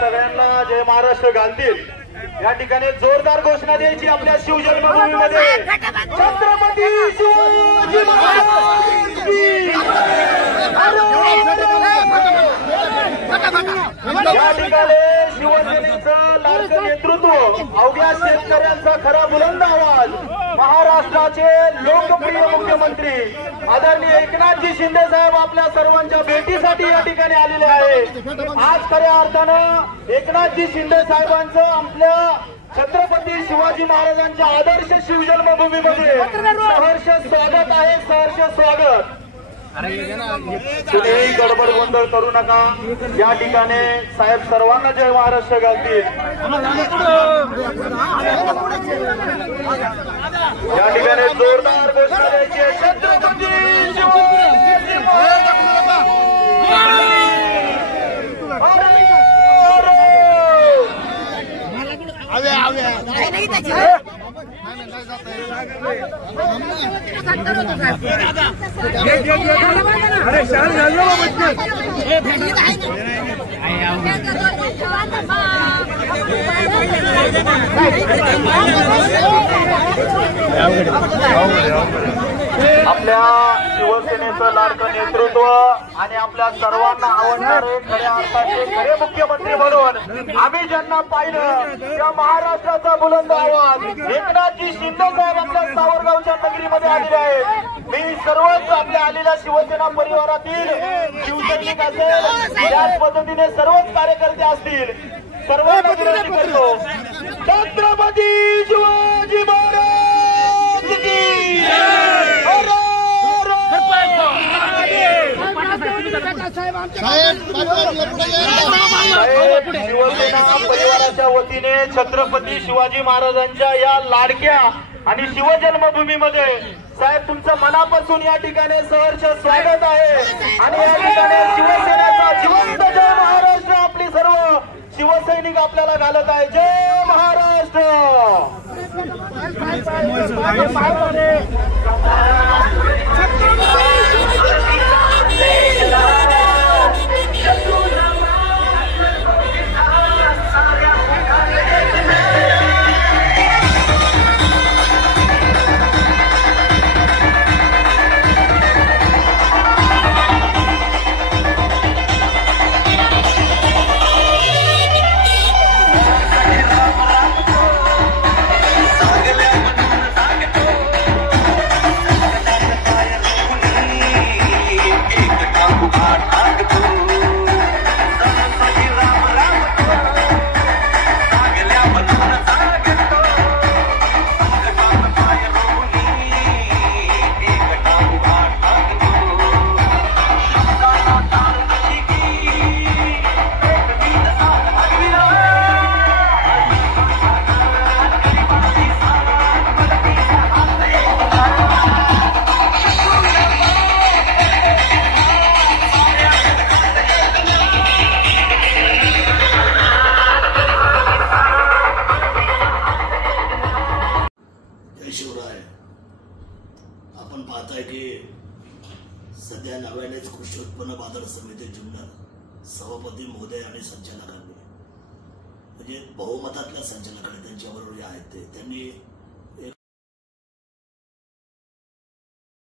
सगळ्यांना जय महाराष्ट्र घालतील या ठिकाणी जोरदार घोषणा द्यायची आपल्या शिवजन्मभूमीमध्ये छत्रपती शिवाजी या ठिकाणी शिवसेनेचं लाडकं नेतृत्व अवघ्या शेतकऱ्यांचा खरा बुलंद आवाज महाराष्ट्राचे लोकप्रिय मुख्यमंत्री आदरणीय एकनाथजी शिंदे साहेब आपल्या सर्वांच्या भेटीसाठी या ठिकाणी आलेले आहे। आज खऱ्या अर्थानं एकनाथजी शिंदे साहेबांचं आपल्या छत्रपती शिवाजी महाराजांच्या आदर्श शिवजन्मभूमीमध्ये सहर्ष स्वागत आहे, सहर्ष स्वागत। कुणीही गडबड गोंधळ करू नका, या ठिकाणी साहेब सर्वांना जय महाराष्ट्र घालतील। या ठिकाणी जोरदार घोषणा द्यायची आहे छत्रपती शिवाजी अरे शाल घाल आपल्या शिवसेनेचं लाडकं नेतृत्व आणि आपल्या सर्वांना आवडणारे खऱ्या अर्थाचे खरे मुख्यमंत्री म्हणून आम्ही ज्यांना पाहिलं त्या महाराष्ट्राचा बुलंद आवाज एकनाथजी शिंदे साहेब आपल्या सावरगावच्या नगरीमध्ये आलेले आहेत। मी सर्वच आपल्या आलेल्या शिवसेना परिवारातील शिवसैनिक असेल, त्याच पद्धतीने सर्वच कार्यकर्ते असतील, सर्वांना विनंती करतो छत्रपती शिवाजी महाराज की शिवसेना परिवाराच्या वतीने छत्रपती शिवाजी महाराजांच्या या लाडक्या आणि शिवजन्मभूमीमध्ये साहेब तुमचं मनापासून या ठिकाणी सहर्ष स्वागत आहे आणि या ठिकाणी शिवसेनेचा जिवंत जय महाराष्ट्र आपली सर्व शिवसैनिक आपल्याला घालत आहे। जय महाराष्ट्र। आपण पाहताय की सध्या नव्यानेच कृषी उत्पन्न बाजार समिती जुन्नर सभापती महोदय आणि संचालकांनी म्हणजे बहुमतातल्या संचालकांनी त्यांच्याबरोबर जे आहेत ते त्यांनी